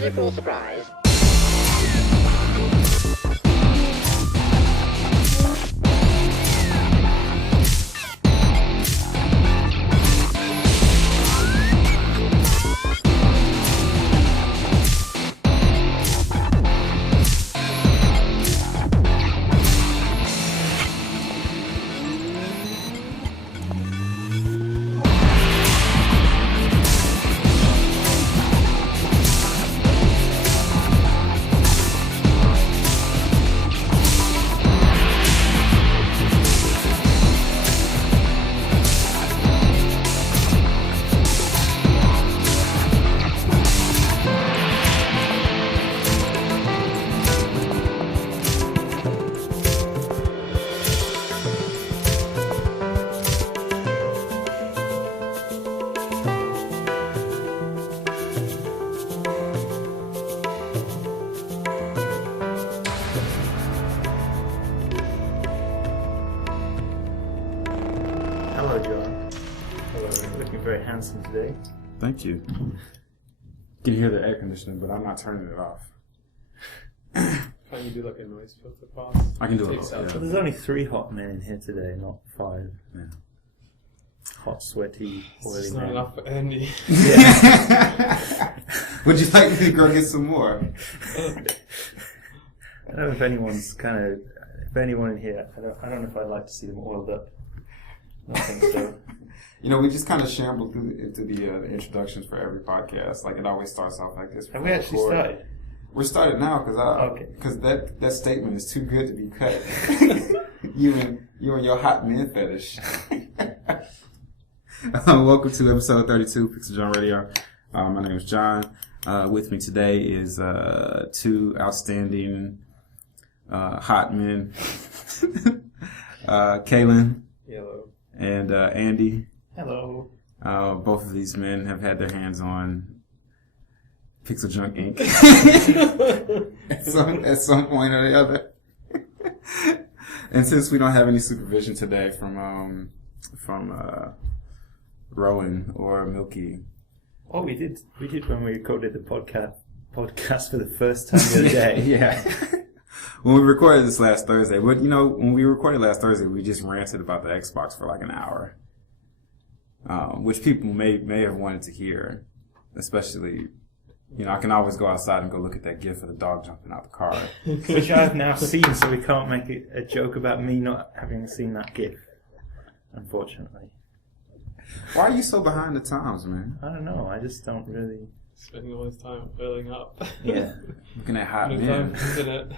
physical surprise. Today. Thank you. You can hear the air conditioning, but I'm not turning it off. Can't you do like a noise filter pass? I can do it. Yeah. Well, there's only 3 hot men in here today, not 5. Yeah. Hot, sweaty, oily It's men. not enough for Andy. Yeah. Would you like me to go get some more? I don't know if anyone's if anyone in here, I don't know if I'd like to see them oiled up. I don't think so. You know, we just kind of shambled into the introductions for every podcast. Like, it always starts off like this. Have we actually started? We're started now because that statement is too good to be cut. you and your hot man fetish. Welcome to episode 32, PixelJunk Radio. My name is John. With me today is 2 outstanding hot men, Kalin. Hello. And Andy. Hello. Both of these men have had their hands on PixelJunk Inc. at some point or the other. And since we don't have any supervision today from Rowan or Milky. Oh, we did when we recorded the podcast for the first time the other day. Yeah. When we recorded this last Thursday, but when we recorded last Thursday, we just ranted about the Xbox for like an hour. Which people may have wanted to hear, especially, I can always go outside and go look at that gif of the dog jumping out the car. Which I've now seen, so we can't make it a joke about me not having seen that gif, unfortunately. Why are you so behind the times, man? I don't know, I just don't really... Spending all his time filling up. Yeah. Looking at hot No men. time for internet.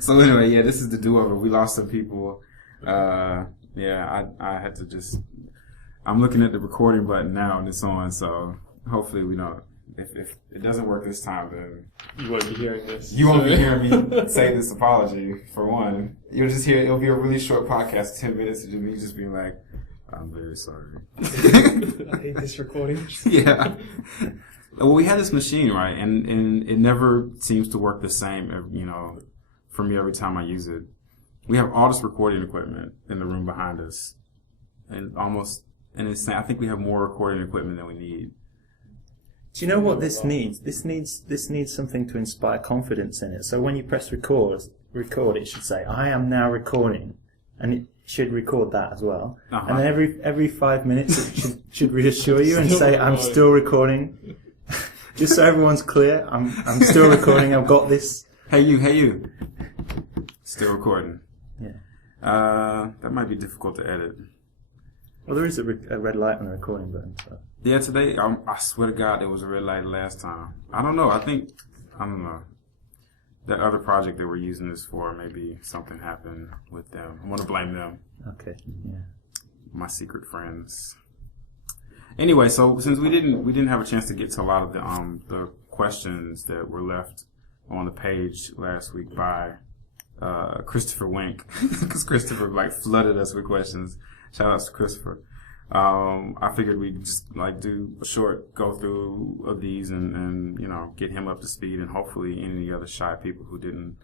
So anyway, yeah, this is the do-over. We lost some people. Yeah, I had to just... I'm looking at the recording button now and it's on, so hopefully we don't... If it doesn't work this time, then... You won't be hearing this. You won't be hearing me say this apology, for one. You'll just hear... It'll be a really short podcast, 10 minutes of me just being like, I'm very sorry. I hate this recording. Yeah. Well, we had this machine, right? And it never seems to work the same, for me every time I use it. We have all this recording equipment in the room behind us. And it's I think we have more recording equipment than we need. Do you know what this needs? This needs something to inspire confidence in it. So when you press record, it should say, I am now recording. And it should record that as well. Uh-huh. And then every 5 minutes it should reassure you and say, I'm still recording. Just so everyone's clear, I'm still recording, I've got this. Hey you. Still recording. Yeah. That might be difficult to edit. Well, there is a red light on the recording button. So. Yeah, today, I swear to God, there was a red light last time. I don't know. I don't know. That other project that we're using this for, maybe something happened with them. I want to blame them. Okay, yeah. My secret friends. Anyway, so since we didn't have a chance to get to a lot of the questions that were left on the page last week by Christopher Wink, because Christopher flooded us with questions. Shout out to Christopher. I figured we'd just do a short go through of these and get him up to speed, and hopefully any other shy people who didn't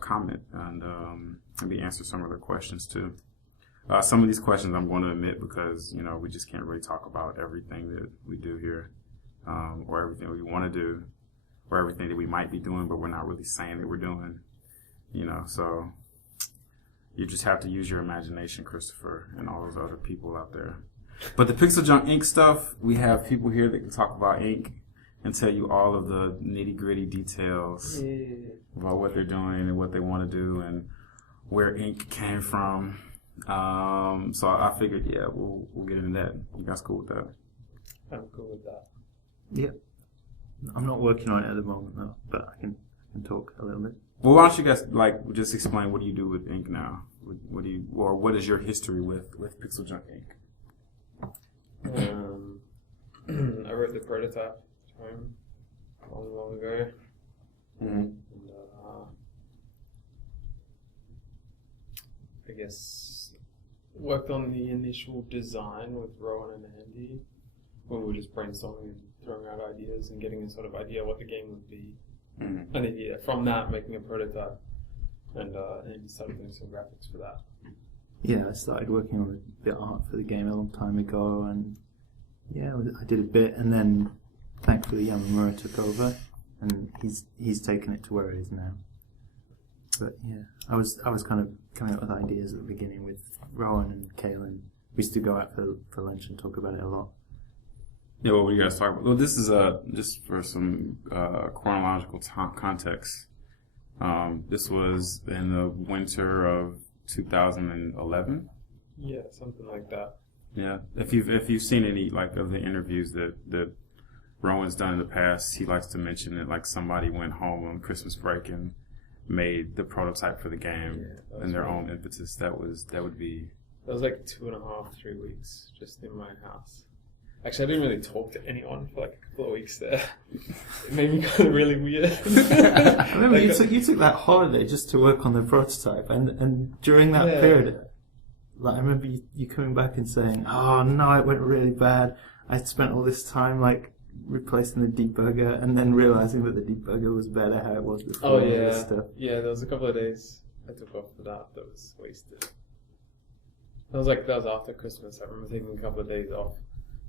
comment and maybe answer some of their questions too. Some of these questions I'm going to omit because we just can't really talk about everything that we do here. or everything we want to do, or everything that we might be doing, but we're not really saying that we're doing. So you just have to use your imagination, Christopher, and all those other people out there. But the PixelJunk Inc. stuff, we have people here that can talk about Inc. and tell you all of the nitty-gritty details about what they're doing and what they want to do and where Inc. came from. So I figured, we'll get into that. You guys cool with that? I'm cool with that. Yeah. I'm not working on it at the moment, though, but I can talk a little bit. Well, why don't you guys just explain what do you do with Inc. now? What is your history with PixelJunk Inc.? I wrote the prototype long ago. Mm-hmm. And, I guess worked on the initial design with Rowan and Andy when we were just brainstorming and throwing out ideas and getting a sort of idea what the game would be. Mm-hmm. And then, from that, making a prototype. And Andy started doing some graphics for that. Yeah, I started working on the art for the game a long time ago, and I did a bit, and then thankfully Yamamura took over, and he's taken it to where it is now. But yeah, I was kind of coming up with ideas at the beginning with Rowan and Kalin. We used to go out for lunch and talk about it a lot. Yeah, what were you guys talking about? Well, this is just for some chronological context. This was in the winter of 2011. Yeah, something like that. Yeah, if you've seen any of the interviews that Rowan's done in the past, he likes to mention that somebody went home on Christmas break and made the prototype for the game in their own impetus. That would be. That was 2.5, 3 weeks just in my house. Actually, I didn't really talk to anyone for a couple of weeks there. It made me kind of really weird. I remember you took that holiday just to work on the prototype, and during that period, I remember you coming back and saying, "Oh no, it went really bad. I spent all this time replacing the debugger, and then realizing that the debugger was better how it was before." Oh yeah, stuff. Yeah. There was a couple of days I took off for that was wasted. That was after Christmas. I remember taking a couple of days off.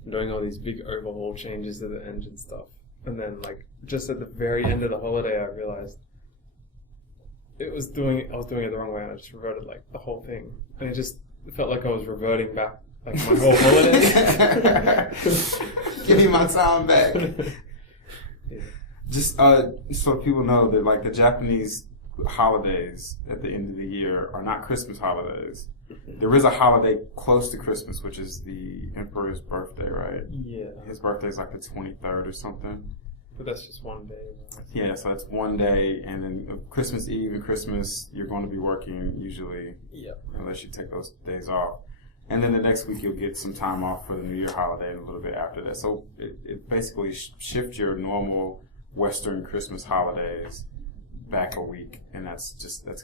Doing all these big overhaul changes to the engine stuff. And then, just at the very end of the holiday, I realized I was doing it the wrong way, and I just reverted, the whole thing. And it just felt like I was reverting back, my whole holiday. Give me my time back. Yeah. Just so people know that, the Japanese holidays at the end of the year are not Christmas holidays. There is a holiday close to Christmas, which is the Emperor's birthday, right? Yeah. His birthday's the 23rd or something. But that's just one day. Right? Yeah, so that's one day, and then Christmas Eve and Christmas, you're going to be working usually, unless you take those days off. And then the next week you'll get some time off for the New Year holiday and a little bit after that. So it basically shifts your normal Western Christmas holidays back a week, and that's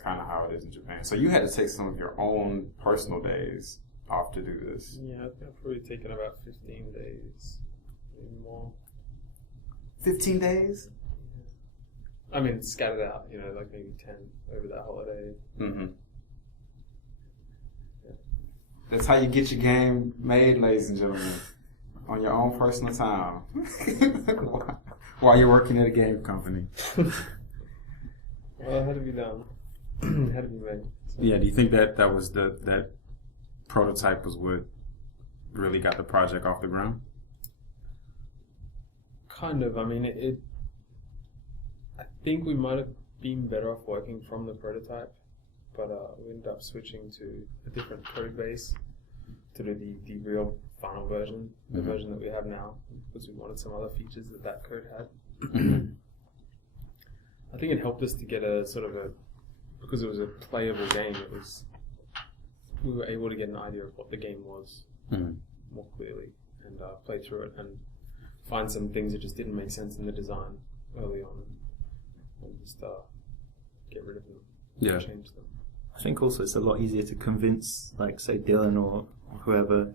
kind of how it is in Japan. So you had to take some of your own personal days off to do this. Yeah, I've probably taken about 15 days, maybe more. 15 days? I mean, scattered out, maybe 10 over that holiday. Mm-hmm. Yeah. That's how you get your game made, ladies and gentlemen, on your own personal time, while you're working at a game company. Well, it had to be done. It had to be made. So. Yeah, do you think that was that prototype was what really got the project off the ground? Kind of. I mean, I think we might have been better off working from the prototype, but we ended up switching to a different code base to do the real final version, the version that we have now, because we wanted some other features that code had. I think it helped us to get because it was a playable game, we were able to get an idea of what the game was more clearly and play through it and find some things that just didn't make sense in the design early on and just get rid of them, change them. I think also it's a lot easier to convince, say Dylan or whoever,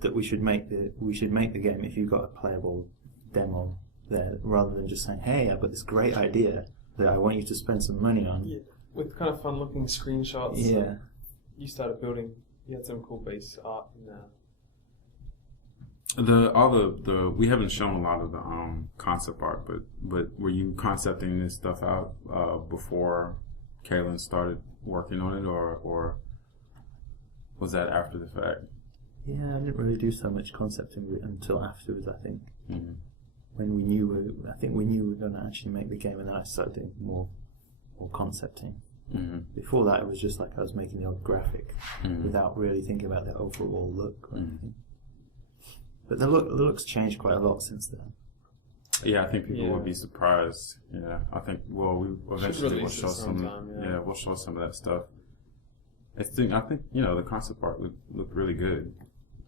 that we should make the game if you've got a playable demo there, rather than just saying, "Hey, I've got this great idea that I want you to spend some money on." Yeah, with kind of fun-looking screenshots. Yeah. You started building. You had some cool base art in there. We haven't shown a lot of the concept art, but were you concepting this stuff out before Kalin started working on it, or was that after the fact? Yeah, I didn't really do so much concepting until afterwards, I think. Mm-hmm. When we knew we were going to actually make the game, and then I started doing more concepting. Mm-hmm. Before that, it was just like I was making the odd graphic without really thinking about the overall look or anything. But the look's changed quite a lot since then. Yeah, I think people would be surprised. Yeah, I think. Well, we eventually will show some. Yeah, we'll show some of that stuff. I think the concept art looked really good.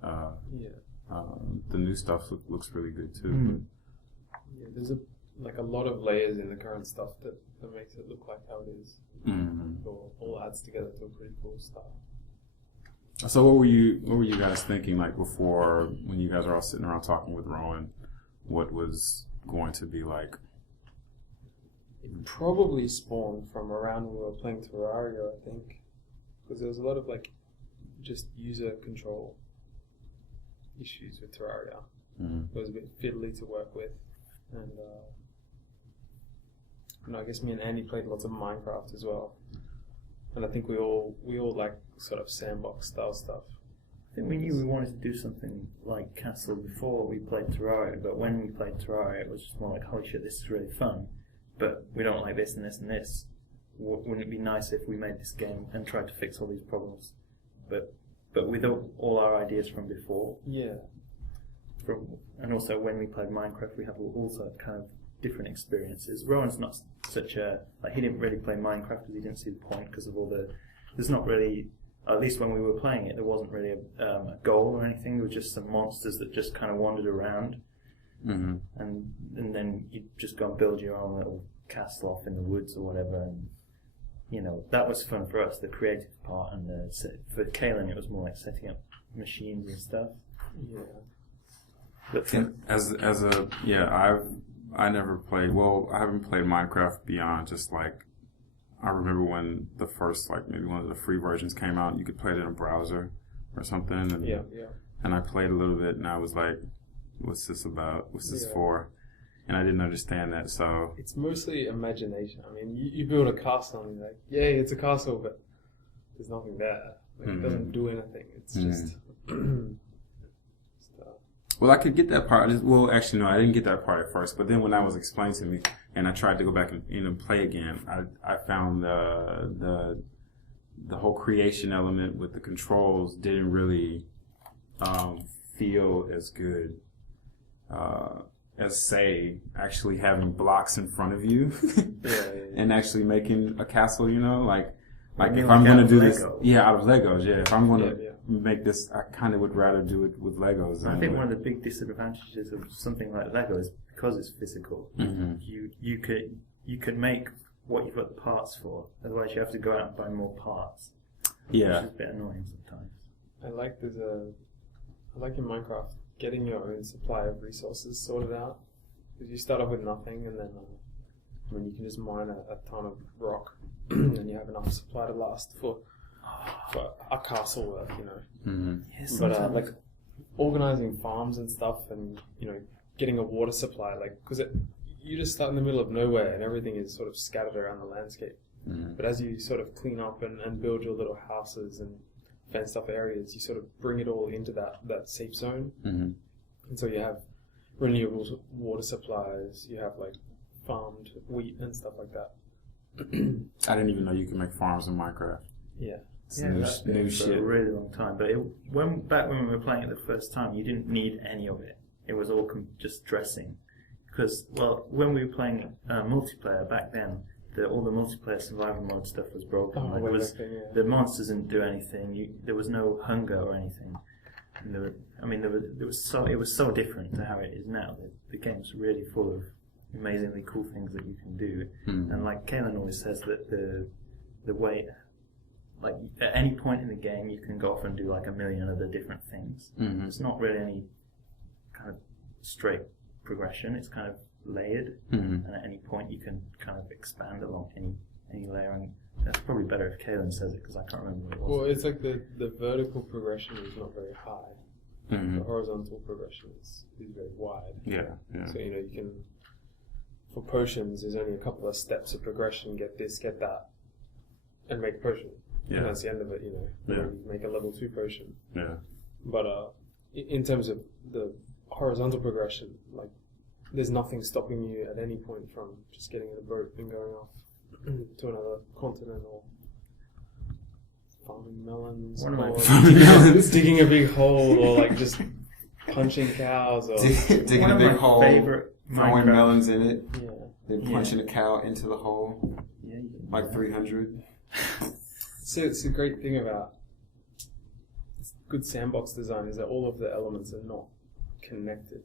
The new stuff looks really good too. Mm. Yeah, there's a lot of layers in the current stuff that makes it look like how it is. Mm-hmm. It all adds together to a pretty cool style. So what were you guys thinking like before, when you guys are all sitting around talking with Rowan, what was going to be like? It probably spawned from around when we were playing Terraria, I think, because there was a lot of like just user control issues with Terraria. Mm-hmm. It was a bit fiddly to work with, and I guess me and Andy played lots of Minecraft as well, and I think we all like sort of sandbox style stuff. I think we knew we wanted to do something like Castle before we played Terraria, but when we played Terraria, it was just more like, holy shit, this is really fun, but we don't like this and this and this. Wouldn't it be nice if we made this game and tried to fix all these problems, but with all our ideas from before? Yeah. And also when we played Minecraft, we have also kind of different experiences. Rowan's not such a, like, he didn't really play Minecraft because he didn't see the point because of all there's not really, at least when we were playing it, there wasn't really a goal or anything. There were just some monsters that just kind of wandered around. Mm-hmm. And then you just go and build your own little castle off in the woods or whatever, and that was fun for us, the creative part, and for Kalin it was more like setting up machines and stuff. Yeah. But I never played. Well, I haven't played Minecraft beyond just like, I remember when the first, like, maybe one of the free versions came out, you could play it in a browser or something. And, and I played a little bit, and I was like, what's this about? What's this for? And I didn't understand that, so... It's mostly imagination. I mean, you build a castle, and you're like, yay, it's a castle, but there's nothing there. Like, it doesn't do anything. It's just... Well, I could get that part. Well, actually, no, I didn't get that part at first. But then when that was explained to me, and I tried to go back and play again, I found the whole creation element with the controls didn't really feel as good as, say, actually having blocks in front of you and actually making a castle. Like if I'm going to do this, out of Legos, if I'm going to make this, I kind of would rather do it with Legos. I think one of the big disadvantages of something like Lego is because it's physical. Mm-hmm. You can make what you've got the parts for. Otherwise, you have to go out and buy more parts. Yeah, which is a bit annoying sometimes. I like in Minecraft getting your own supply of resources sorted out, because you start off with nothing, and then you can just mine a ton of rock, and you have enough supply to last for a castle worth, Mm-hmm. Yes, but like organizing farms and stuff, and getting a water supply, like, because you just start in the middle of nowhere, and everything is sort of scattered around the landscape. Mm-hmm. But as you sort of clean up and build your little houses and fenced up areas, you sort of bring it all into that safe zone. Mm-hmm. And so you have renewable water supplies, you have like farmed wheat and stuff like that. I didn't even know you could make farms in Minecraft. Yeah. It's new for shit. a really long time. But back when we were playing it the first time, you didn't need any of it. It was all just dressing. Because, when we were playing multiplayer back then, all the multiplayer survival mode stuff was broken. The monsters didn't do anything. There was no hunger or anything. And it was so different to how it is now. The game's really full of amazingly cool things that you can do. Mm. And like Kalin always says, that the way, like, at any point in the game, you can go off and do like a million other different things. Mm-hmm. It's not really any kind of straight progression. It's kind of layered, mm-hmm. and at any point you can kind of expand along any layer. And that's probably better if Kalin says it, because I can't remember what it was. Well, it's like the vertical progression is not very high. Mm-hmm. The horizontal progression is very wide. Yeah. So, you can, for potions, there's only a couple of steps of progression, get this, get that, and make a potion. Yeah. And that's the end of it, Yeah. Make a level 2 potion. Yeah. But in terms of the horizontal progression, like, there's nothing stopping you at any point from just getting in a boat and going off to another continent or farming melons or digging a big hole or like just punching cows or digging a big hole, throwing melons in it, yeah. then punching a cow into the hole, like 300. So it's a great thing about good sandbox design is that all of the elements are not connected.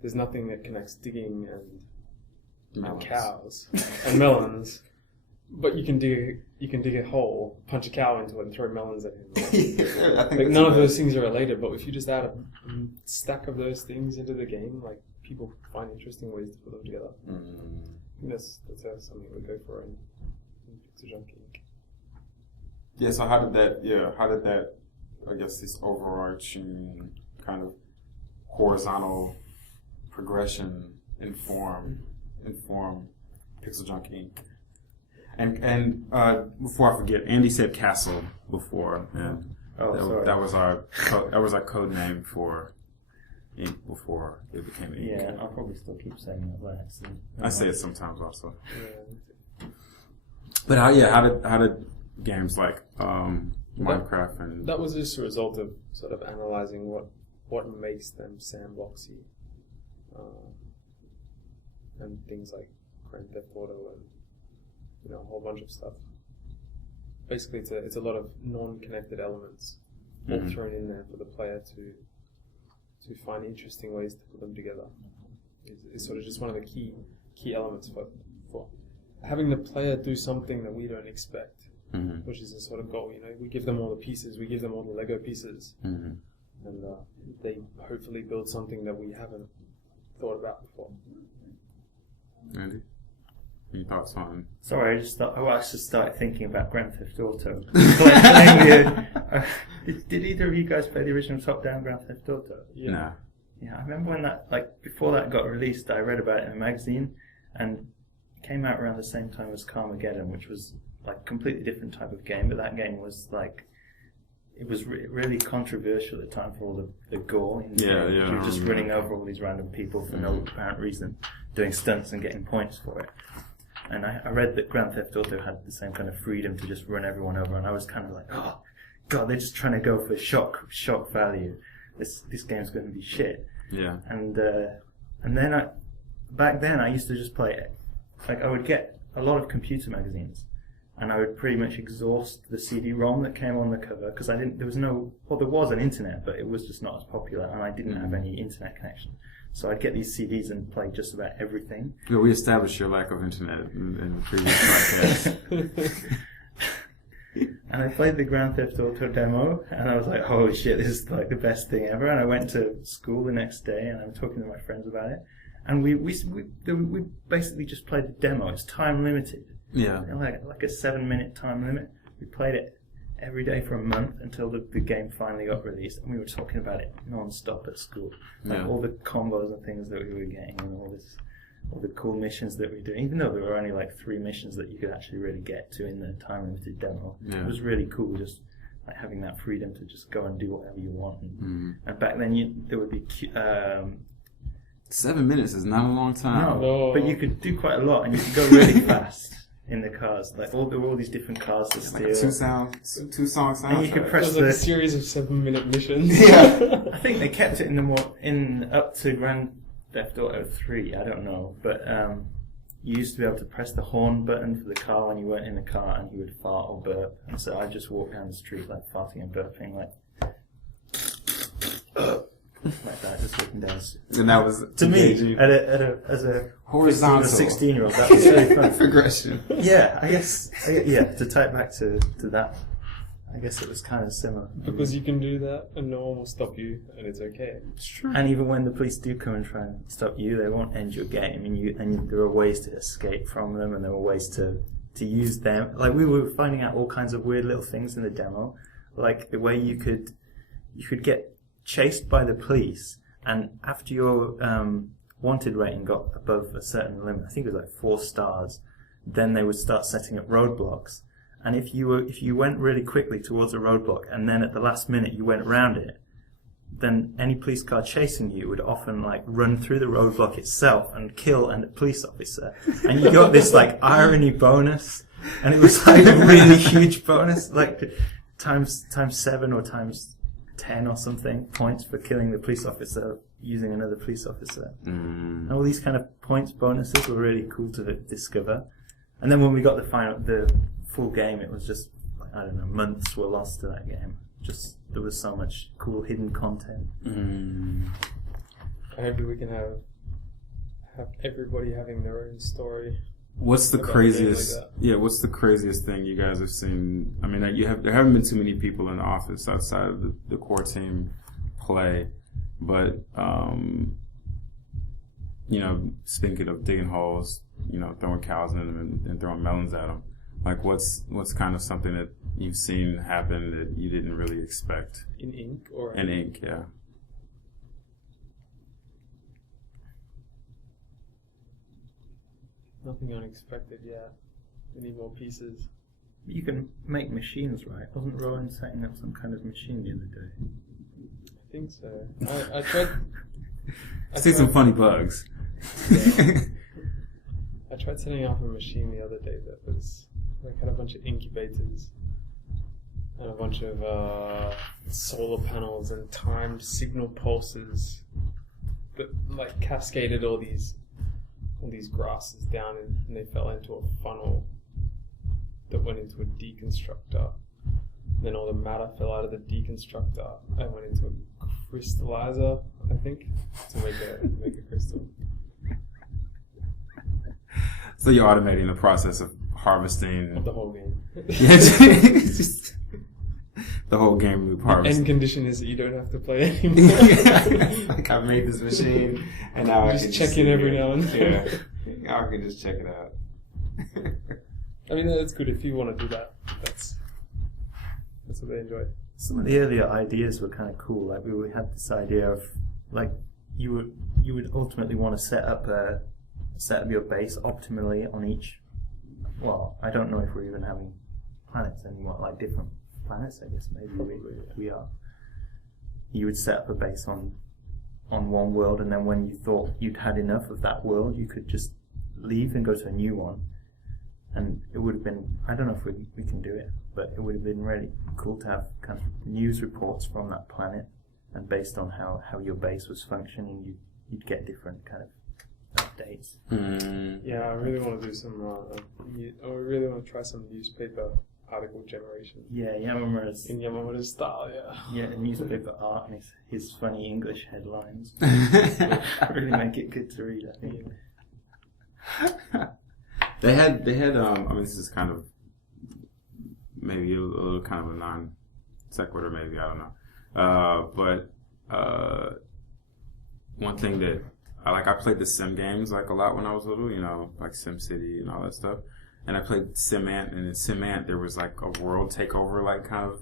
There's nothing that connects digging and cows and melons, but you can dig a hole, punch a cow into it, and throw melons at him. Like none of those things are related. But if you just add a stack of those things into the game, like people find interesting ways to put them together. That's something we go for in PixelJunk Inc. Yeah. So how did that? I guess this overarching kind of horizontal progression inform PixelJunk Inc. And before I forget, Andy said castle before, and that was our code name for Inc. before it became Inc. Yeah, I'll probably still keep saying that by accident. I say it sometimes also. Yeah. But how did games like Minecraft and that was just a result of sort of analyzing what makes them sandboxy, and things like Grand Theft Auto and a whole bunch of stuff. Basically, it's a lot of non-connected elements all thrown in there for the player to find interesting ways to put them together. It's sort of just one of the key elements for having the player do something that we don't expect, which is a sort of goal. We give them all the pieces, we give them all the Lego pieces, and they hopefully build something that we haven't thought about before. Andy, any thoughts on? Sorry, I just started thinking about Grand Theft Auto. Did either of you guys play the original top-down Grand Theft Auto? Yeah. No. Yeah, I remember when before that got released, I read about it in a magazine, and it came out around the same time as Carmageddon, which was like a completely different type of game, but that game was like, it was really controversial at the time for all the gore in the game. You were just running over all these random people for no apparent reason, doing stunts and getting points for it. And I read that Grand Theft Auto had the same kind of freedom to just run everyone over, and I was kind of like, oh god, they're just trying to go for shock value. This game's going to be shit. Yeah. And then back then I used to just play it. Like, I would get a lot of computer magazines, and I would pretty much exhaust the CD-ROM that came on the cover, because there was an internet, but it was just not as popular, and I didn't have any internet connection. So I'd get these CDs and play just about everything. Yeah, we established your lack of internet in the previous podcast. And I played the Grand Theft Auto demo, and I was like, holy shit, this is like the best thing ever. And I went to school the next day, and I was talking to my friends about it. And we basically just played the demo. It's time limited. Yeah. Like a 7-minute time limit. We played it every day for a month until the game finally got released, and we were talking about it non-stop at school. All the combos and things that we were getting, and all the cool missions that we were doing, even though there were only like 3 missions that you could actually really get to in the time limited demo. It was really cool, just like having that freedom to just go and do whatever you want. And back then there would be 7 minutes is not a long time. No, but you could do quite a lot, and you could go really fast in the cars. Like there were all these different cars to steal. Like two song soundtrack. And you could press a series of 7-minute missions. Yeah. I think they kept it up to Grand Theft Auto 3. I don't know, but you used to be able to press the horn button for the car when you weren't in the car, and he would fart or burp. And so I just walked down the street like farting and burping, like that, just looking down. And that was to me as a horizontal 16-year-old. That was really fun. Progression. Yeah, I guess. To tie it back to that, I guess it was kind of similar. Because you can do that, and no one will stop you, and it's okay. It's true. And even when the police do come and try and stop you, they won't end your game, and there are ways to escape from them, and there were ways to use them. Like, we were finding out all kinds of weird little things in the demo, like the way you could get chased by the police, and after your wanted rating got above a certain limit, I think it was like 4 stars, then they would start setting up roadblocks. And if you went really quickly towards a roadblock and then at the last minute you went around it, then any police car chasing you would often like run through the roadblock itself and kill a police officer. And you got this like irony bonus, and it was like a really huge bonus, like times 7 or times 10 or something points for killing the police officer using another police officer. And all these kind of points bonuses were really cool to discover. And then when we got the full game, it was just, I don't know, months were lost to that game. Just, there was so much cool hidden content. Maybe we can have everybody having their own story. What's the craziest? What's the craziest thing you guys have seen? I mean, there haven't been too many people in the office outside of the core team play, but speaking of digging holes, throwing cows in them and throwing melons at them. Like, what's kind of something that you've seen happen that you didn't really expect? In ink or? In ink, yeah. Nothing unexpected yet. We need more pieces. You can make machines, right? Wasn't Rowan setting up some kind of machine the other day? I think so. I tried... I see some funny bugs. Yeah. I tried setting up a machine the other day that was... Like, had a bunch of incubators and a bunch of solar panels and timed signal pulses that like cascaded all these grasses down, and they fell into a funnel that went into a deconstructor. And then all the matter fell out of the deconstructor and went into a crystallizer, I think, to make a crystal. So you're automating the process of harvesting Of the whole game. Just the whole game loop harvest. End condition is that you don't have to play anymore. Like, I made this machine, and now I can just check in every now and then. Yeah, now I can just check it out. I mean, that's good if you want to do that. That's what they enjoy. Some of the earlier ideas were kind of cool. Like, we had this idea of, like, you would ultimately want to set up your base optimally on each. Well, I don't know if we're even having planets anymore, like different planets, I guess maybe we are. You would set up a base on one world, and then when you thought you'd had enough of that world, you could just leave and go to a new one. And it would have been, I don't know if we can do it, but it would have been really cool to have kind of news reports from that planet, and based on how your base was functioning, you'd get different kind of updates. Yeah, I really want to do some. I really want to try some newspaper article generation. Yeah, Yamamura's in Yamamura's style. Yeah. Yeah, newspaper art and his funny English headlines really make it good to read, I think. Yeah. They had. I mean, this is kind of maybe a little kind of a non sequitur, maybe, I don't know. But one thing that I played the Sim games like a lot when I was little, like SimCity and all that stuff. And I played SimAnt, and in SimAnt there was like a world takeover like kind of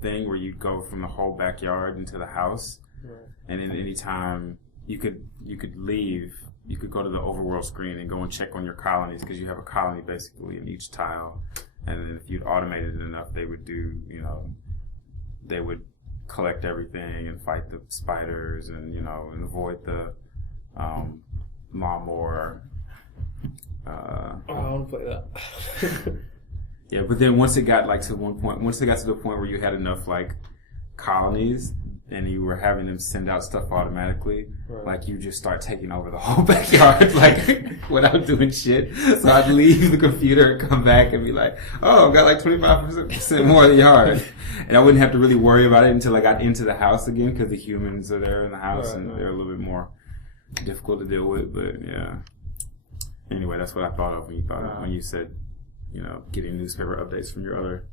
thing where you'd go from the whole backyard into the house. Right. And then any time you could leave, you could go to the overworld screen and go and check on your colonies, because you have a colony basically in each tile. And then if you'd automated it enough, they would do, they would collect everything and fight the spiders and, and avoid the lawnmower. I want to play that. Yeah, but then once it got to the point where you had enough like colonies and you were having them send out stuff automatically, right. Like you just start taking over the whole backyard like without doing shit. So I'd leave the computer and come back and be like, oh, I've got like 25% more of the yard. And I wouldn't have to really worry about it until I got into the house again, because the humans are there in the house, right, and they're a little bit more difficult to deal with. But yeah. Anyway, that's what I thought of when you said, getting newspaper updates from your other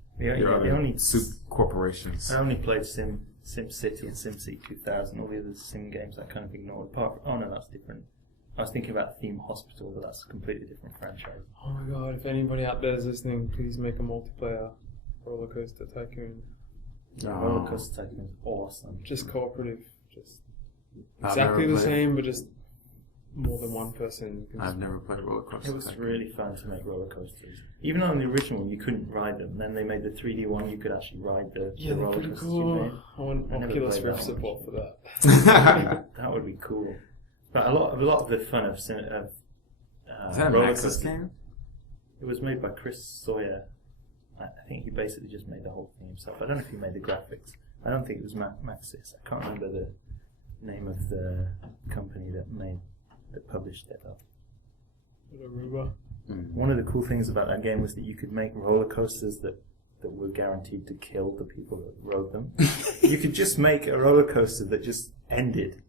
soup corporations. I only played SimCity and SimCity 2000. All the other Sim games I kind of ignored. Oh no, that's different. I was thinking about Theme Hospital, but that's a completely different franchise. Oh my god! If anybody out there is listening, please make a multiplayer Roller Coaster Tycoon. Roller Coaster Tycoon is awesome. Just cooperative, just I've exactly never the played- same, but just more than one person. I've never played Roller Coaster It was Tycoon. really fun to make roller coasters. Even on the original one, you couldn't ride them. Then they made the 3D one, you could actually ride the Yeah, they're roller pretty coasters you made. cool. I want I never Oculus played that Rift one. support for that. That would be cool. But a lot of the fun of Is that roller Max's coasters. game? It was made by Chris Sawyer. I think he basically just made the whole thing himself. I don't know if he made the graphics. I don't think it was Maxis. I can't remember the name of the company that published it though. Aruba. One of the cool things about that game was that you could make roller coasters that were guaranteed to kill the people that rode them. You could just make a roller coaster that just ended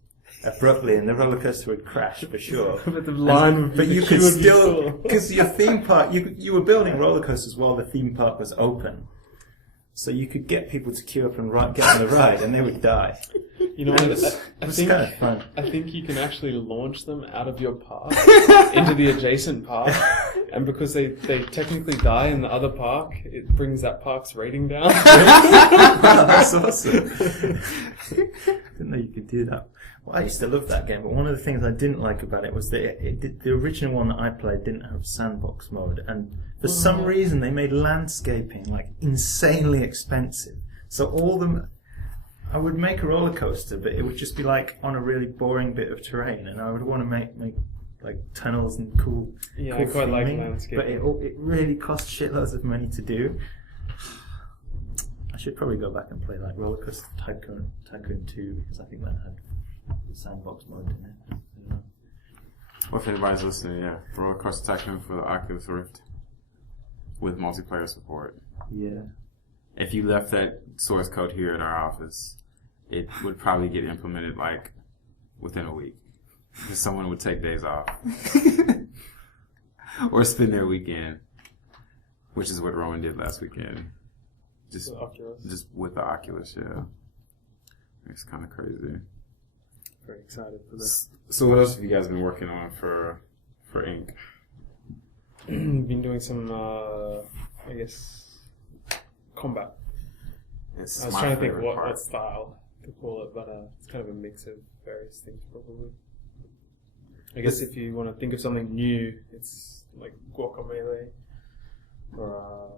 abruptly, and the roller coaster would crash for sure. But the line would be But the you could queue would be still, full. because your theme park, you were building roller coasters while the theme park was open, so you could get people to queue up and get on the ride, and they would die. You know what? It was kind of fun. I think you can actually launch them out of your park into the adjacent park, and because they technically die in the other park, it brings that park's rating down. Wow, that's awesome. Didn't know you could do that. Well, I used to love that game, but one of the things I didn't like about it was that the original one that I played didn't have sandbox mode, and for some reason they made landscaping like insanely expensive. So I would make a roller coaster, but it would just be like on a really boring bit of terrain, and I would want to make like tunnels and cool. Yeah, cool I quite like theming, landscaping. but it really cost shitloads of money to do. I should probably go back and play like Roller Coaster Tycoon 2 because I think that had the sandbox mode in it. I don't know. Well, if anybody's listening, yeah, Roller Coaster Tycoon for the Oculus Rift with multiplayer support. Yeah. If you left that source code here at our office, it would probably get implemented like within a week. Because someone would take days off. Or spend their weekend. Which is what Rowan did last weekend. Just with the Oculus, yeah. It's kind of crazy. Very excited for this. So what else have you guys been working on for Inc? Been doing some, I guess, combat. It's I was my trying to think favorite what part. style to call it, but it's kind of a mix of various things, probably. I guess if you want to think of something new, it's like Guacamelee or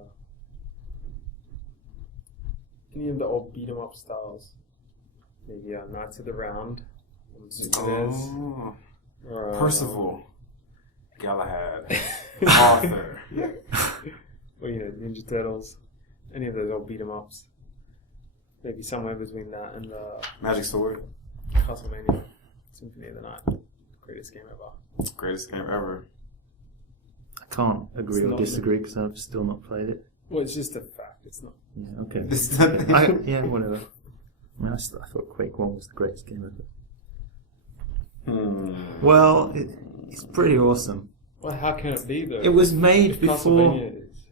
any of the old beat 'em up styles. Maybe Knights of the Round on Super NES. Oh, Or, Percival, Galahad, Arthur. or Ninja Turtles. Any of those old beat 'em ups. Maybe somewhere between that and Magic Sword, Castlevania Symphony of the Night. Greatest game ever. greatest game ever. I can't agree It's or not disagree because I've still not played it. Well, it's just a fact. It's not. Yeah, okay. It's not- Yeah, whatever. I mean, I thought Quake 1 was the greatest game ever. Well, it's pretty awesome. Well, how can it be though? It was made If before. Castlevania is.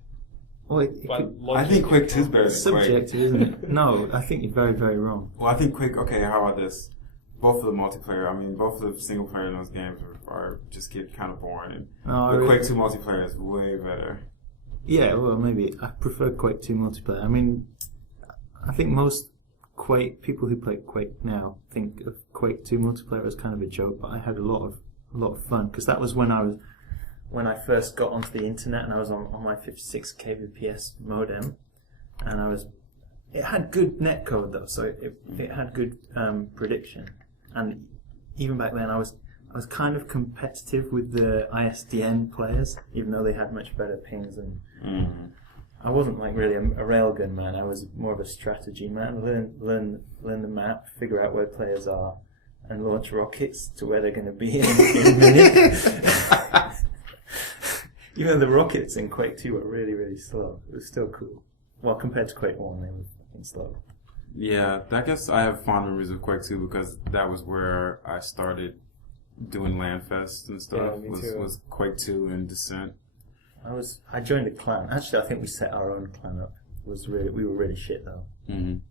Well, it By could- I think Quake 2 is better it's than Quake. subjective, isn't it? No, I think you're very, very wrong. Well, I think Quake. Okay, how about this? Both of the multiplayer. I mean, both of the single player in those games are just get kind of boring. And Oh, the really? Quake 2 multiplayer is way better. Yeah, well, maybe. I prefer Quake 2 multiplayer. I mean, I think most people who play Quake now think of Quake 2 multiplayer as kind of a joke, but I had a lot of fun because that was when I first got onto the internet and I was on my 56 kbps modem, and it had good netcode though, so it had good prediction, and even back then I was kind of competitive with the ISDN players, even though they had much better pings and. I wasn't like really a railgun man. I was more of a strategy man. Learn the map, figure out where players are, and launch rockets to where they're going to be in a minute. Even though the rockets in Quake 2 were really, really slow, it was still cool. Well, compared to Quake 1, they were fucking slow. Yeah, I guess I have fond memories of Quake 2 because that was where I started doing Lanfest and stuff. Yeah, me too. Was Quake 2 and Descent. I joined a clan. Actually, I think we set our own clan up. We were really shit though,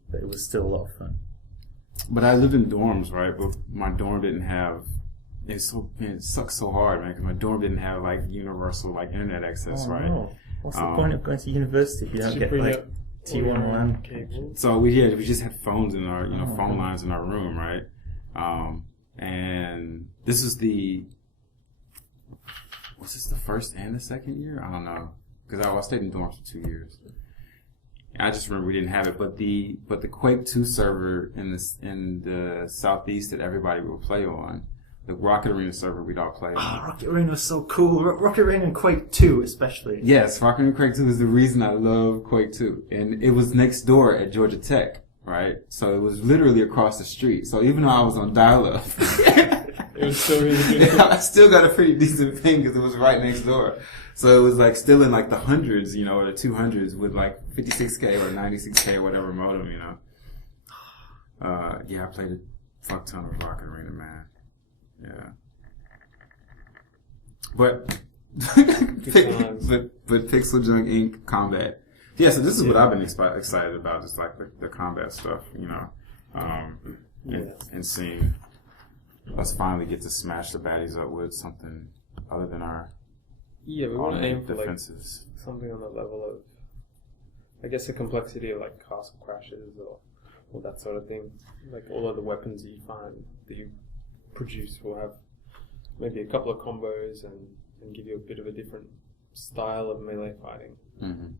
but it was still a lot of fun. But I lived in dorms, right? But my dorm didn't have. It sucks so hard, man. Because my dorm didn't have like universal like internet access, right? No. What's the point of going to university if you don't get like T1 LAN cable. So we just had phones in our phone lines in our room, right? And this is was this the first and the second year? I don't know, because I stayed in dorms for 2 years. I just remember we didn't have it, but the Quake 2 server in the southeast that everybody would play on, the Rocket Arena server we'd all play on. Oh, Rocket Arena was so cool. Rocket Arena and Quake 2 especially. Yes, Rocket Arena Quake 2 is the reason I love Quake 2. And it was next door at Georgia Tech, right? So it was literally across the street. So even though I was on dial-up, it was still really good. I still got a pretty decent ping because it was right next door. So it was like still in like the hundreds, or the 200s with like 56K or 96K or whatever modem, Yeah, I played a fuck ton of Rocket Arena, man. Yeah. But PixelJunk Inc. combat. Yeah, so this is what I've been excited about, just like the combat stuff, and seeing us finally get to smash the baddies up with something other than our we want to aim for defenses. like something on the level of, I guess, the complexity of like castle crashes or that sort of thing. Like all of the weapons you find that you produce will have maybe a couple of combos and give you a bit of a different style of melee fighting. Mm-hmm.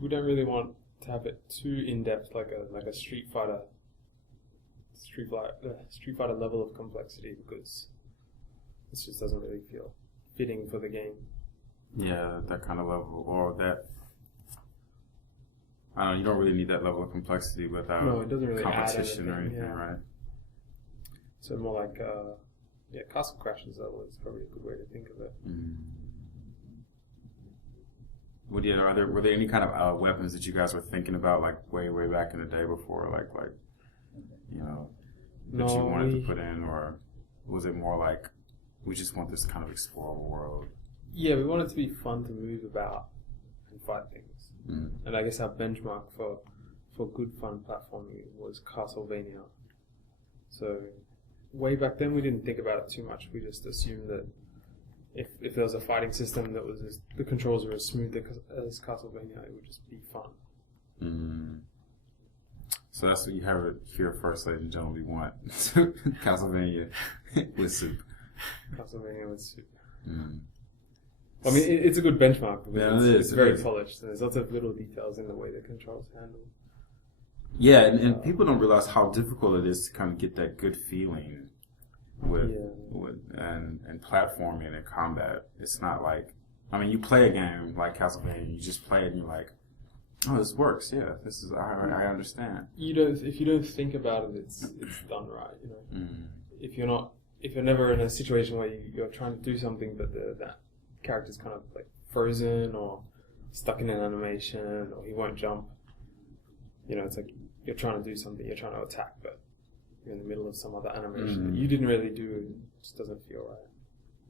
We don't really want to have it too in depth, like a Street Fighter level of complexity, because this just doesn't really feel fitting for the game. Yeah, that kind of level, or that. I don't know, you don't really need that level of complexity without it doesn't really competition add or anything, yeah. right? So more like, Castle Crashes level is probably a good way to think of it. Mm. Were there any kind of weapons that you guys were thinking about, like way back in the day before, that you wanted to put in, or was it more like we just want this to kind of explore the world? Yeah, we want it to be fun to move about and fight things. Mm. And I guess our benchmark for good fun platforming was Castlevania. So way back then we didn't think about it too much. We just assumed that if there was a fighting system that was the controls were as smooth as Castlevania, it would just be fun. Mm. So that's what you have it here first, ladies and gentlemen. We want Castlevania with soup. Castlevania with soup. Mm. I mean, it's a good benchmark. Yeah, it's very polished. There's lots of little details in the way the controls handle. Yeah, and people don't realize how difficult it is to kind of get that good feeling with and platforming and combat. It's not like, I mean, you play a game like Castlevania, you just play it and you're like, oh, this works. Yeah, this is I understand. If you don't think about it, it's done right. Mm. If you're never in a situation where you're trying to do something, but that character's kind of like frozen or stuck in an animation, or he won't jump. It's like you're trying to do something, you're trying to attack, but you're in the middle of some other animation that you didn't really do, and it just doesn't feel right.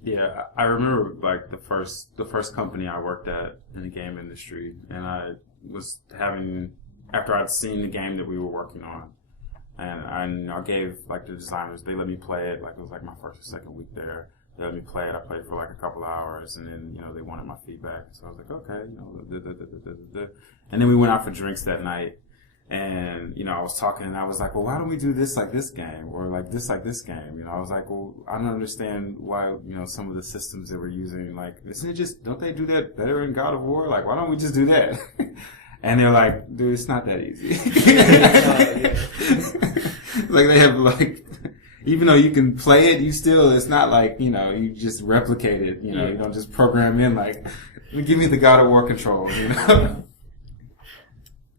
Yeah, I remember like the first company I worked at in the game industry, and I was after I'd seen the game that we were working on, and I gave like the designers, they let me play it, like it was like my first or second week there. They let me play it. I played for like a couple of hours, and then they wanted my feedback. So I was like, okay, and then we went out for drinks that night. And, I was talking and I was like, well, why don't we do this like this game or like this game? I was like, well, I don't understand why, some of the systems that we're using, like, don't they do that better in God of War? Like, why don't we just do that? And they're like, dude, it's not that easy. Like they have like, even though you can play it, it's not like, you just replicate it, you don't just program in like, give me the God of War controls,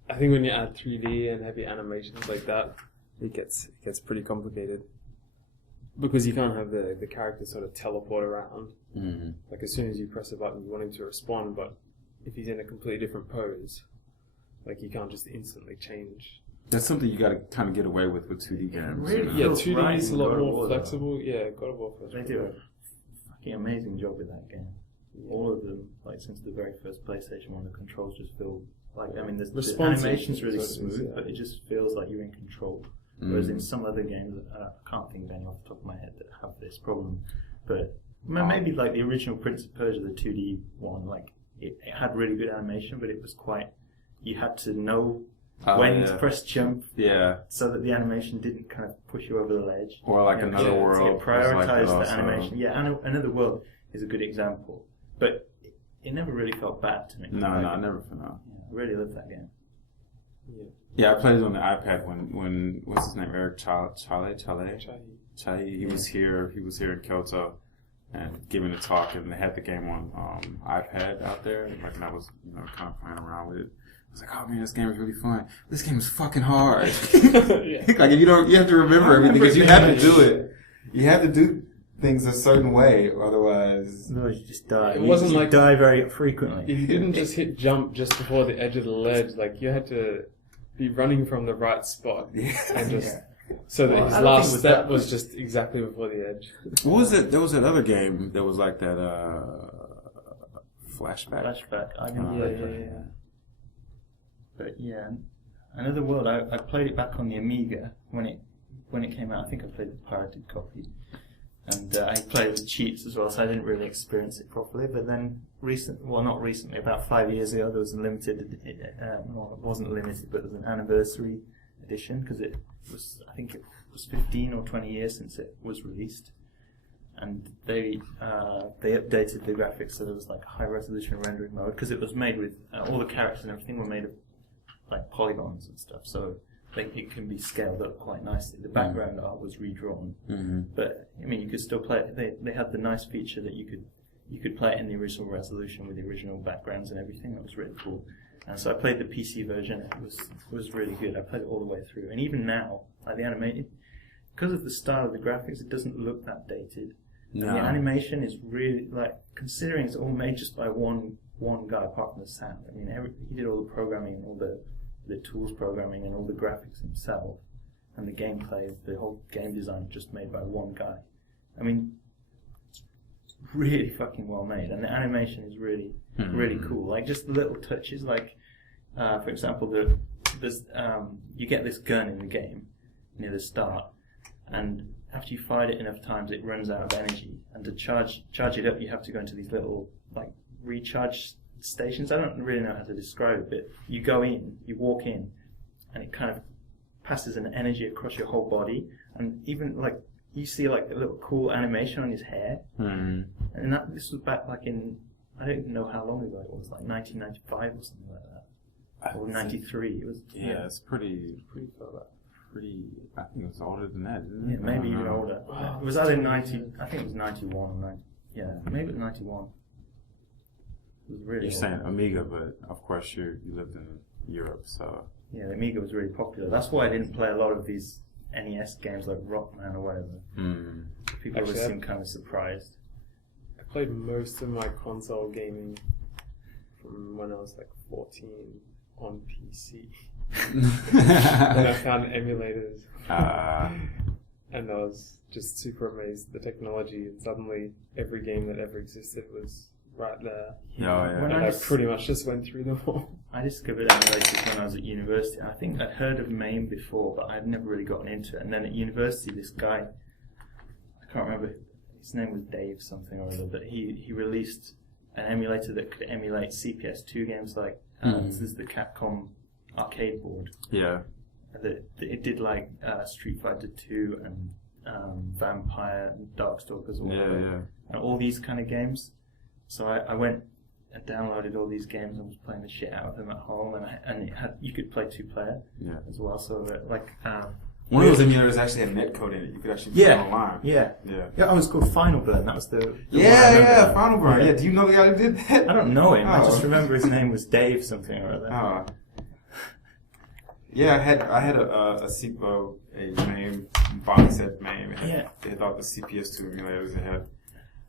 I think when you add 3D and heavy animations like that, it gets pretty complicated. Because you can't have the character sort of teleport around. Mm-hmm. Like as soon as you press a button, you want him to respond, but if he's in a completely different pose, like you can't just instantly change. That's something you got to kind of get away with 2D games. Really? Yeah, 2D right, is a lot more War, flexible. Yeah, God of War. They do a fucking amazing job with that game. Yeah. All of them, like since the very first PlayStation 1, the controls just feel like, I mean, the animation's really smooth, but it just feels like you're in control. Whereas in some other games, I can't think of any off the top of my head that have this problem. But maybe like the original Prince of Persia, the 2D one, like it had really good animation, but it was quite. You had to know when to press jump, so that the animation didn't kind of push you over the ledge. Or like Another World. To prioritize like the animation. Yeah, Another World is a good example, but it never really felt bad to me. No, I never felt. I really loved that game. Yeah, I played it on the iPad when what's his name, Eric Chale. He was here in Kyoto and giving a talk, and they had the game on iPad out there, and I was kind of playing around with it. I was like, oh man, this game is really fun. This game is fucking hard. Like if you have to remember everything because you have to do it. You have to do things a certain way, otherwise you just die. It wasn't like die very frequently. You didn't just hit jump just before the edge of the ledge. Like you had to be running from the right spot and just so that his last step was just exactly before the edge. What was it? There was that other game that was like that. Flashback. I know. But yeah, Another World. I played it back on the Amiga when it came out. I think I played the pirated copy, and I played with cheats as well, so I didn't really experience it properly. But then not recently, about 5 years ago, there was a limited. Well, it wasn't limited, but there was an anniversary edition because it was. I think it was 15 or 20 years since it was released, and they updated the graphics so there was like a high resolution rendering mode because it was made with all the characters and everything were made of like polygons and stuff, so it can be scaled up quite nicely. The background art was redrawn, but I mean you could still play it. They had the nice feature that you could play it in the original resolution with the original backgrounds and everything. That was really cool. And so I played the PC version. It was really good. I played it all the way through, and even now, like the animated, because of the style of the graphics, it doesn't look that dated. No. And the animation is really like, considering it's all made just by one guy apart from the sound. I mean, he did all the programming and all the tools programming and all the graphics himself, and the gameplay, the whole game design just made by one guy. I mean, it's really fucking well made, and the animation is really really cool. Like just little touches, like for example, there's you get this gun in the game near the start, and after you fired it enough times, it runs out of energy, and to charge it up, you have to go into these little like recharge stations. I don't really know how to describe it, but you go in, you walk in, and it kind of passes an energy across your whole body, and even like you see like a little cool animation on his hair, and this was back like in, I don't even know how long ago it was, like 1995 or something like that, or 93. It was it's pretty. I think it was older than that, isn't it? Yeah, maybe even older. It was either 90. I think it was 91 or 90. Yeah, maybe it was 91. It was really. You're saying Amiga, but of course you lived in Europe, so. Yeah, the Amiga was really popular. That's why I didn't play a lot of these NES games like Rockman or whatever. People always seem kind of surprised. I played most of my console gaming from when I was like 14 on PC. Then I found emulators, and I was just super amazed at the technology, and suddenly every game that ever existed was right there. And I pretty much just went through them all. I discovered emulators when I was at university. I think I'd heard of MAME before, but I'd never really gotten into it. And then at university, this guy, I can't remember, his name was Dave something or other, but he released an emulator that could emulate CPS2 games like, this is the Capcom arcade board. Yeah. It did like Street Fighter 2 and Vampire and Darkstalkers or whatever. And all these kind of games. So I went and downloaded all these games and was playing the shit out of them at home, and you could play 2-player as well. So like one of those emulators actually had netcode in it. You could actually play it online. Yeah, it was called Final Burn. That was the Final Burn. Yeah, do you know the guy who did that? I don't know him. I just remember his name was Dave something or other. Yeah, I had a MAME box set MAME. They had all the CPS2 emulators. They had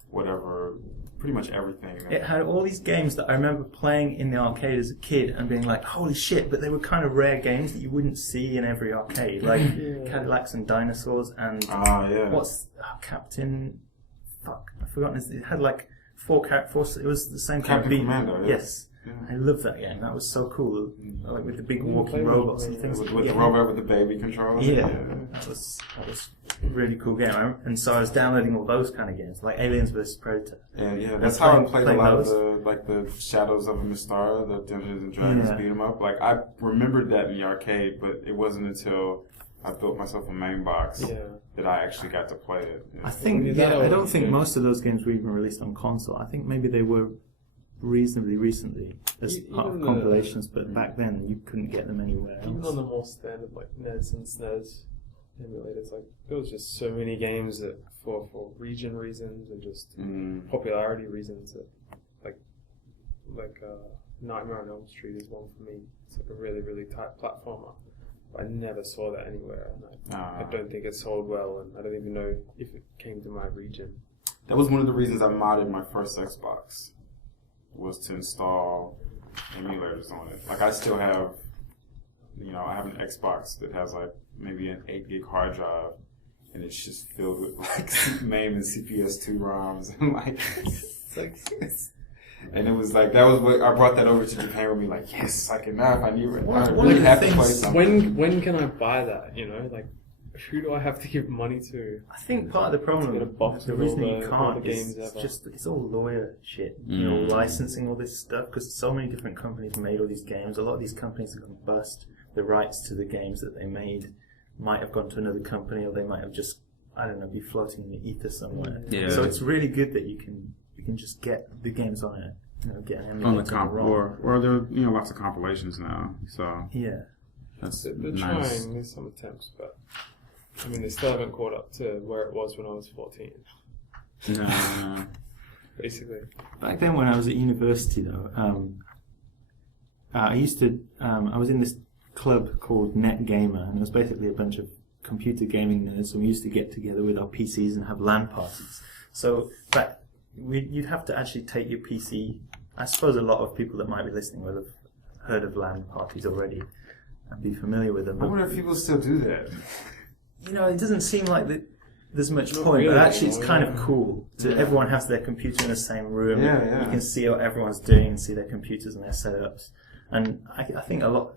whatever, pretty much everything. It had all these games that I remember playing in the arcade as a kid and being like, holy shit, but they were kind of rare games that you wouldn't see in every arcade. Like Cadillacs and Dinosaurs and what's Captain... Fuck, I've forgotten. It had like four it was the same kind of beat. Commando, Yes. I loved that game. That was so cool. Like with the big walking robots and things. With the robot with the baby controller. Yeah. That was really cool game. And so I was downloading all those kind of games, like Aliens vs Predator. Yeah. That's how I played a lot of the Shadows of a Mystara, the Dungeons and Dragons beat 'em up. Like I remembered that in the arcade, but it wasn't until I built myself a main box that I actually got to play it. I think I don't think most of those games were even released on console. I think maybe they were reasonably recently as part of compilations, but back then you couldn't get them anywhere else. Even on the more standard like NES and SNES emulators, like there was just so many games that for region reasons and just popularity reasons that like Nightmare on Elm Street is one for me. It's like a really, really tight platformer. I never saw that anywhere, and I don't think it sold well, and I don't even know if it came to my region. That was one of the reasons I modded my first Xbox, was to install emulators on it. Like I still have, I have an Xbox that has like maybe an 8 gig hard drive, and it's just filled with like MAME and CPS2 ROMs, and and it was like, that was what I brought that over to Japan with me, like, yes, I can now if I need it. I really have to play something. When can I buy that? Like, who do I have to give money to? I think part of the problem, the reason you can't is it's all lawyer shit. Licensing all this stuff, because so many different companies made all these games. A lot of these companies have gone bust. The rights to the games that they made might have gone to another company, or they might have just, be floating in the ether somewhere. Yeah. So it's really good that you can just get the games on it, get an on the or there are lots of compilations now. So they're nice. Trying. There's some attempts, but they still haven't caught up to where it was when I was 14. No. Basically. Back then, when I was at university, though, I used to. I was in this club called Net Gamer, and it was basically a bunch of computer gaming nerds, and we used to get together with our PCs and have LAN parties. So, you'd have to actually take your PC. I suppose a lot of people that might be listening will have heard of LAN parties already and be familiar with them. I wonder if people still do that. It doesn't seem like there's much point, but actually it's kind of cool. Everyone has their computer in the same room. Yeah. You can see what everyone's doing and see their computers and their setups. And I think a lot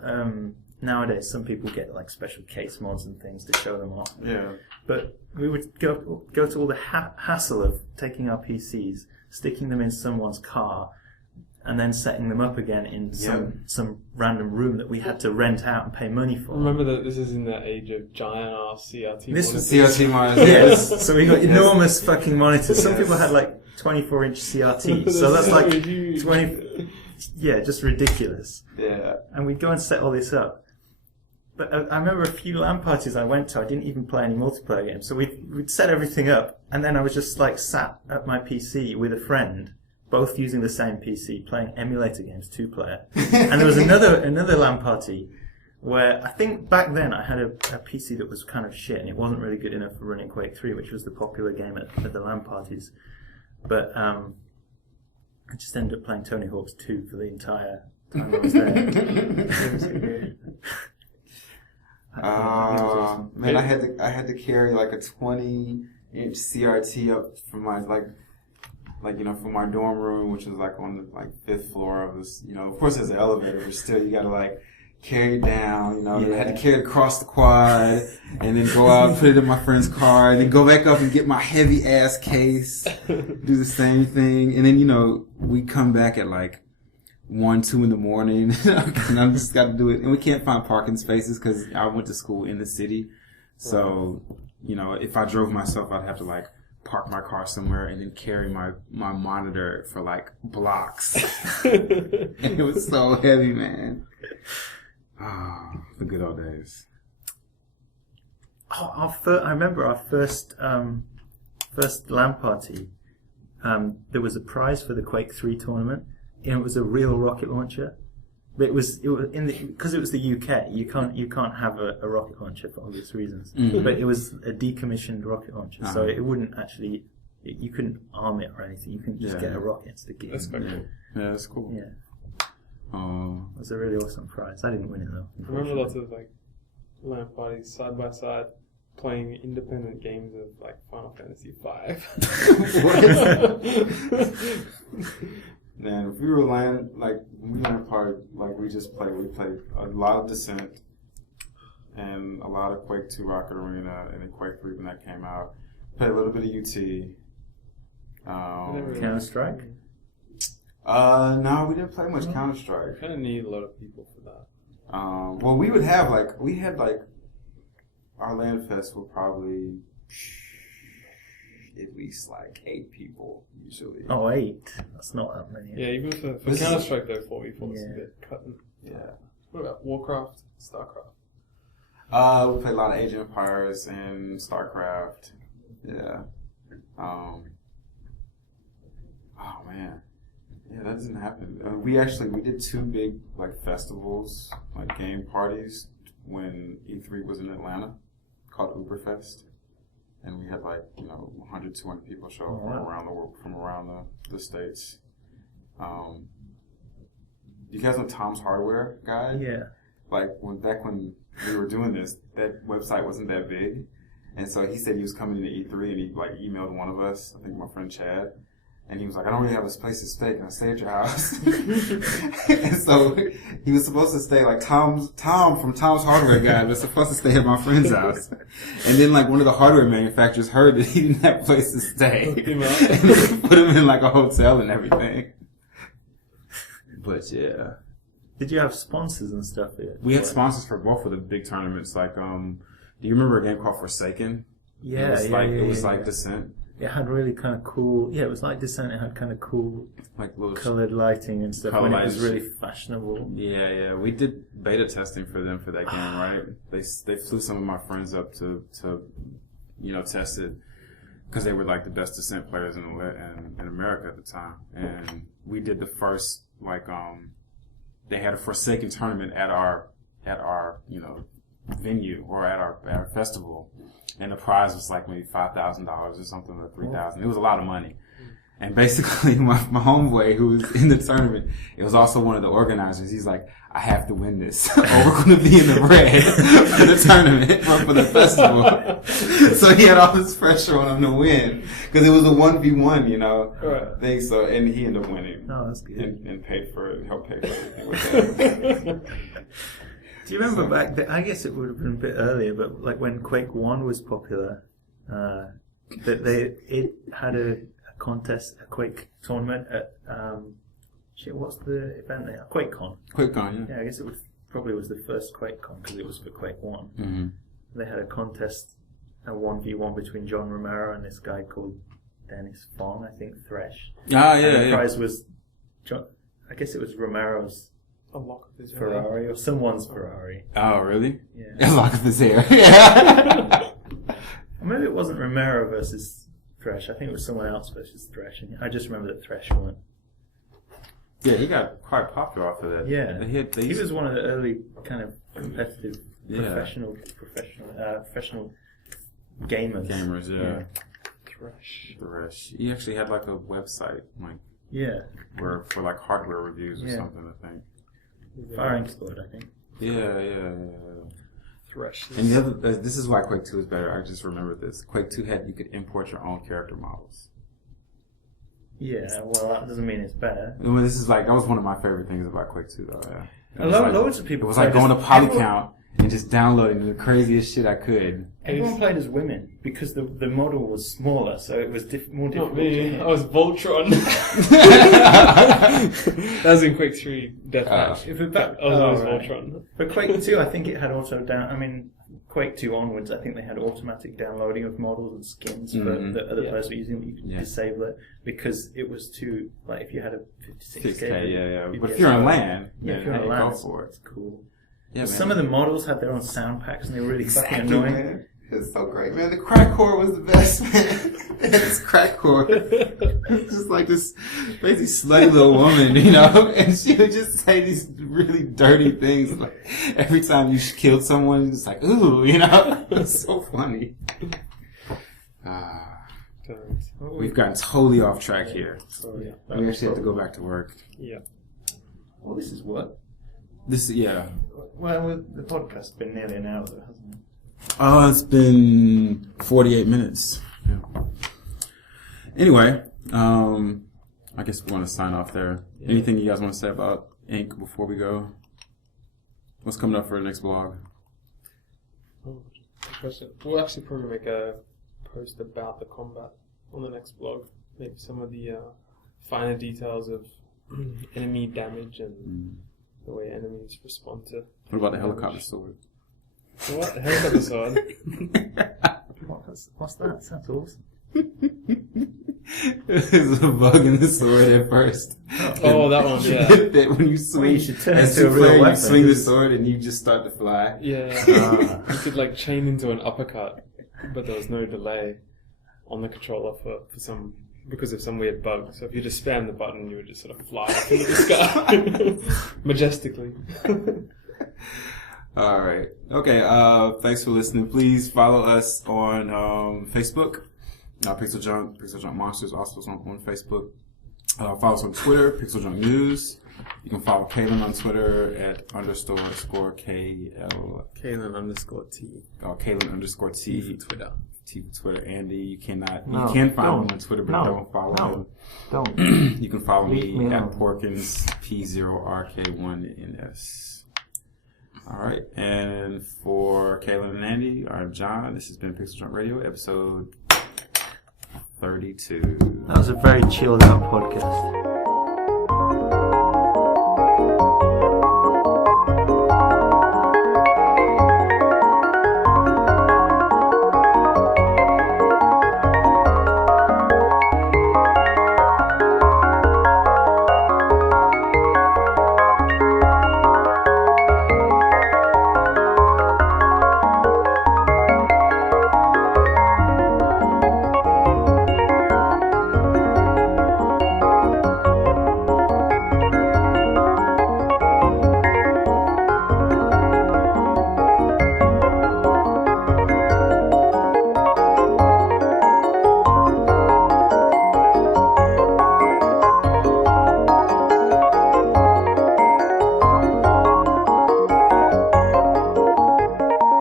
nowadays some people get like special case mods and things to show them off. Yeah. But we would go to all the hassle of taking our PCs, sticking them in someone's car, and then setting them up again in some random room that we had to rent out and pay money for. Remember that this is in the age of giant ass CRT monitors. Was CRT monitors. Yes. So we got enormous fucking monitors. Some people had like 24-inch CRTs. So that's like 20. Yeah, just ridiculous. Yeah. And we'd go and set all this up. But I remember a few LAN parties I went to, I didn't even play any multiplayer games. So we'd set everything up, and then I was just like sat at my PC with a friend, both using the same PC, playing emulator games, 2-player. And there was another LAN party where I think back then I had a PC that was kind of shit, and it wasn't really good enough for running Quake 3, which was the popular game at the LAN parties. But I just ended up playing Tony Hawk's 2 for the entire time I was there. Man, I had to carry like a 20-inch CRT up from my from my dorm room, which was like on the 5th floor of this. Of course there's an elevator, but still you gotta like carry it down. I had to carry it across the quad, and then go out and put it in my friend's car, and then go back up and get my heavy ass case, do the same thing, and then we come back at like 1, 2 in the morning, and I just got to do it. And we can't find parking spaces because I went to school in the city. So, if I drove myself, I'd have to like park my car somewhere and then carry my monitor for like blocks. And it was so heavy, man. The good old days. I remember our first LAN party. There was a prize for the Quake 3 tournament. It was a real rocket launcher, but it was because it was the UK. You can't have a rocket launcher for obvious reasons. Mm-hmm. But it was a decommissioned rocket launcher, so it wouldn't actually. You couldn't arm it or anything. You can just get a rocket and stick it. That's quite cool. Yeah, that's cool. Yeah. It was a really awesome prize. I didn't win it though. I remember lots of like LAN parties side by side, playing independent games of like Final Fantasy V. Man, if we were when we LAN party, like we played a lot of Descent, and a lot of Quake 2 Rocket Arena, and then Quake 3 when that came out. Played a little bit of UT. Counter-Strike? No, we didn't play much Counter-Strike. Kind of need a lot of people for that. Well, we would have our Lanfest would probably at least 8 people usually. Oh, 8? That's not that many. Yeah, even for Counter-Strike though, 4v4 is a bit cutting. Yeah. What about Warcraft, StarCraft? We played a lot of Age of Empires and StarCraft. Yeah. Oh man. Yeah, that doesn't happen. We did 2 big festivals, game parties when E3 was in Atlanta, called Uberfest, and we had 100, 200 people show up from around the world, from around the states. You guys know Tom's Hardware guy? Yeah. Back when we were doing this, that website wasn't that big, and so he said he was coming into E3, and he emailed one of us, I think my friend Chad. And he was like, I don't really have a place to stay. Can I stay at your house? And so he was supposed to stay, Tom from Tom's Hardware Guy was supposed to stay at my friend's house. And then one of the hardware manufacturers heard that he didn't have a place to stay. Put him in a hotel and everything. But yeah. Did you have sponsors and stuff yet? We had sponsors for both of the big tournaments. Do you remember a game called Forsaken? Yeah, it was Descent. It had really kind of cool. Yeah, it was like Descent. It had kind of cool, colored lighting and stuff. When it was really fashionable. Yeah. We did beta testing for them for that game, right? They flew some of my friends up to test it because they were the best Descent players in America at the time, and we did the first they had a Forsaken tournament at our venue or at our festival. And the prize was maybe $5,000 or something, or $3,000. It was a lot of money. And basically, my homeboy who was in the tournament, it was also one of the organizers. He's like, I have to win this, or we're going to be in the red for the tournament, for the festival. So he had all this pressure on him to win, because it was a 1v1, thing. So, and he ended up winning. Oh, that's good. And helped pay for everything with that. Do you remember back then, I guess it would have been a bit earlier, but when Quake 1 was popular, that it had a contest, a Quake tournament at, what's the event there? QuakeCon. QuakeCon, yeah. Yeah, I guess it probably was the first QuakeCon because it was for Quake 1. Mm-hmm. They had a contest, a 1v1 between John Romero and this guy called Dennis Fong, I think, Thresh. Ah, yeah, and the prize was, I guess it was Romero's a lock of his Ferrari or someone's Ferrari. Oh, really? Yeah. A lock of his hair. Yeah. Or maybe it wasn't Romero versus Thresh. I think it was someone else versus Thresh. And I just remember that Thresh won. Yeah, he got quite popular off of that. Yeah. He was one of the early kind of competitive professional gamers. Gamers, yeah. Thresh. He actually had a website, where for hardware reviews or something, I think. Firing Squad, I think. Yeah. Thresh. And this is why Quake 2 is better. I just remembered this. Quake 2 you could import your own character models. Yeah, well, that doesn't mean it's better. Well, this is that was one of my favorite things about Quake 2, though. Yeah. Loads of people. It was going to Polycount and just downloading the craziest shit I could. Everyone played as women because the model was smaller, so it was more difficult. Not me. I was Voltron. That was in Quake 3 Deathmatch. I was always Voltron. For Quake 2, I think it had Quake 2 onwards, I think they had automatic downloading of models and skins for the other person using it. You could disable it because it was too, if you had a 56K. Yeah. But if you're on LAN, if you're on LAN, go for it. It's cool. Yeah, some of the models had their own sound packs and they were really fucking annoying. Man. It's so great, man. The crack core was the best, man. This crack core. Just this crazy slutty little woman, and she would just say these really dirty things. Every time you killed someone, it's ooh, It's so funny. We've gotten totally off track here. We actually have to go back to work. Yeah. Well, this is what? Well, the podcast's been nearly an hour, though, hasn't it? Oh, it's been 48 minutes. Yeah. Anyway, I guess we want to sign off there. Yeah. Anything you guys want to say about Inc. before we go? What's coming up for the next blog? Oh, good question. We'll actually probably make a post about the combat on the next blog. Maybe some of the finer details of enemy damage and the way enemies respond to. What about the helicopter sword? What? The helicopter sword? What's that? Sounds awesome. There's a bug in the sword at first. Oh, that one, yeah. That when you swing, you should turn as into a real player, you weapon. swing the sword and you just start to fly. Yeah. You could like chain into an uppercut, but there was no delay on the controller for some because of some weird bug. So if you just spam the button, you would just sort of fly up into the sky majestically. All right. Okay. Thanks for listening. Please follow us on Facebook. PixelJunk Monsters also on Facebook. Follow us on Twitter, PixelJunk News. You can follow Kalin on Twitter at _KL. Kalin_T. Kalin_T. T for Twitter. T for Twitter. Andy, you can don't. follow him on Twitter, but don't follow him. Don't. You can follow Leave me me at alone. Porkins P0RK1NS. All right, and for Kalin and Andy, I'm John. This has been PixelJunk Radio, episode 32. That was a very chilled out podcast.